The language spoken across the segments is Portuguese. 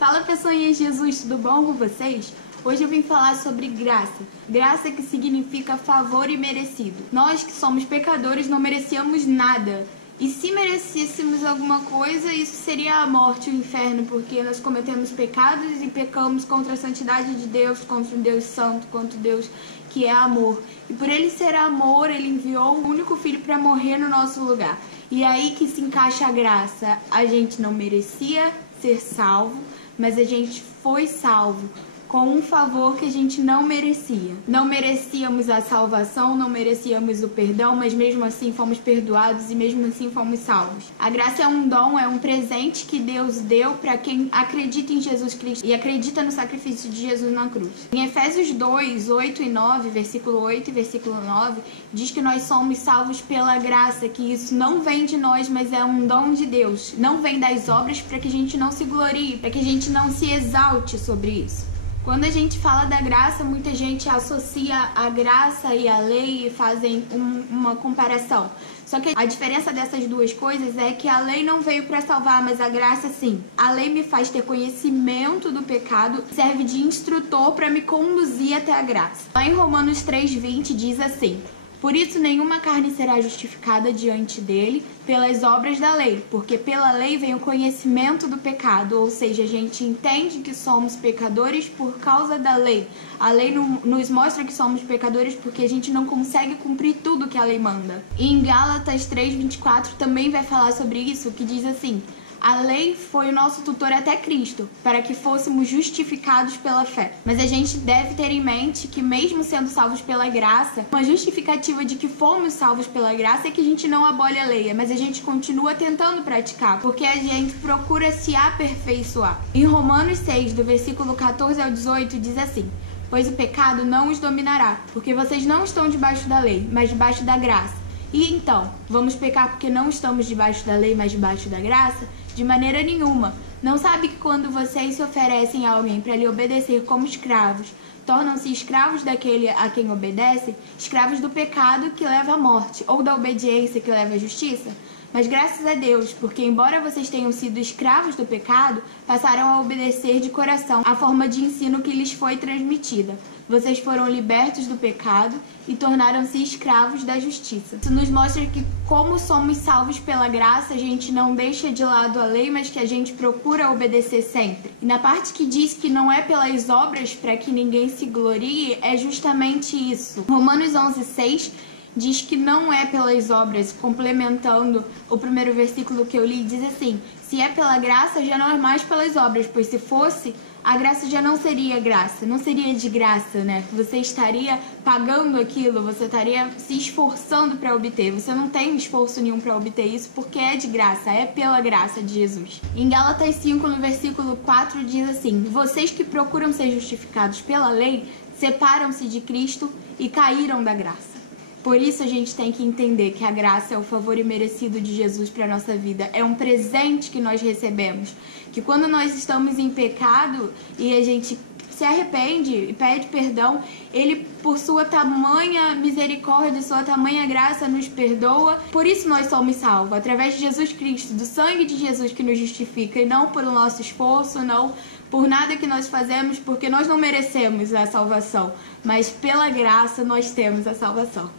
Fala pessoinhas, Jesus, tudo bom com vocês? Hoje eu vim falar sobre graça. Graça que significa favor imerecido. Nós que somos pecadores não merecíamos nada. E se merecêssemos alguma coisa, isso seria a morte, o inferno, porque nós cometemos pecados e pecamos contra a santidade de Deus, contra o Deus santo, contra o Deus que é amor. E por ele ser amor, ele enviou o único filho para morrer no nosso lugar. E é aí que se encaixa a graça. A gente não merecia ser salvo, mas a gente foi salvo com um favor que a gente não merecia. Não merecíamos a salvação, não merecíamos o perdão, mas mesmo assim fomos perdoados e mesmo assim fomos salvos. A graça é um dom, é um presente que Deus deu para quem acredita em Jesus Cristo e acredita no sacrifício de Jesus na cruz. Em Efésios 2, 8 e 9, versículo 8 e versículo 9, diz que nós somos salvos pela graça, que isso não vem de nós, mas é um dom de Deus. Não vem das obras para que a gente não se glorie, para que a gente não se exalte sobre isso. Quando a gente fala da graça, muita gente associa a graça e a lei e fazem uma comparação. Só que a diferença dessas duas coisas é que a lei não veio para salvar, mas a graça sim. A lei me faz ter conhecimento do pecado, serve de instrutor para me conduzir até a graça. Lá em Romanos 3:20 diz assim: por isso nenhuma carne será justificada diante dele pelas obras da lei, porque pela lei vem o conhecimento do pecado, ou seja, a gente entende que somos pecadores por causa da lei. A lei nos mostra que somos pecadores porque a gente não consegue cumprir tudo que a lei manda. E em Gálatas 3:24 também vai falar sobre isso, que diz assim: a lei foi o nosso tutor até Cristo, para que fôssemos justificados pela fé. Mas a gente deve ter em mente que mesmo sendo salvos pela graça, uma justificativa de que fomos salvos pela graça é que a gente não abole a lei, mas a gente continua tentando praticar, porque a gente procura se aperfeiçoar. Em Romanos 6, do versículo 14 ao 18, diz assim: pois o pecado não os dominará, porque vocês não estão debaixo da lei, mas debaixo da graça. E então, vamos pecar porque não estamos debaixo da lei, mas debaixo da graça? De maneira nenhuma. Não sabe que quando vocês se oferecem a alguém para lhe obedecer como escravos, tornam-se escravos daquele a quem obedecem, escravos do pecado que leva à morte, ou da obediência que leva à justiça? Mas graças a Deus, porque embora vocês tenham sido escravos do pecado, passaram a obedecer de coração a forma de ensino que lhes foi transmitida. Vocês foram libertos do pecado e tornaram-se escravos da justiça. Isso nos mostra que, como somos salvos pela graça, a gente não deixa de lado a lei, mas que a gente procura obedecer sempre. E na parte que diz que não é pelas obras para que ninguém se glorie, é justamente isso. Romanos 11:6 diz que não é pelas obras, complementando o primeiro versículo que eu li, diz assim: se é pela graça, já não é mais pelas obras, pois se fosse, a graça já não seria graça, não seria de graça, né? Você estaria pagando aquilo, você estaria se esforçando para obter. Você não tem esforço nenhum para obter isso porque é de graça, é pela graça de Jesus. Em Gálatas 5, no versículo 4, diz assim: vocês que procuram ser justificados pela lei, separam-se de Cristo e caíram da graça. Por isso a gente tem que entender que a graça é o favor imerecido de Jesus para a nossa vida. É um presente que nós recebemos. Que quando nós estamos em pecado e a gente se arrepende e pede perdão, Ele, por sua tamanha misericórdia, sua tamanha graça, nos perdoa. Por isso nós somos salvos, através de Jesus Cristo, do sangue de Jesus que nos justifica, e não por nosso esforço, não por nada que nós fazemos, porque nós não merecemos a salvação, mas pela graça nós temos a salvação.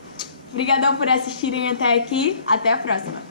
Obrigadão por assistirem até aqui. Até a próxima.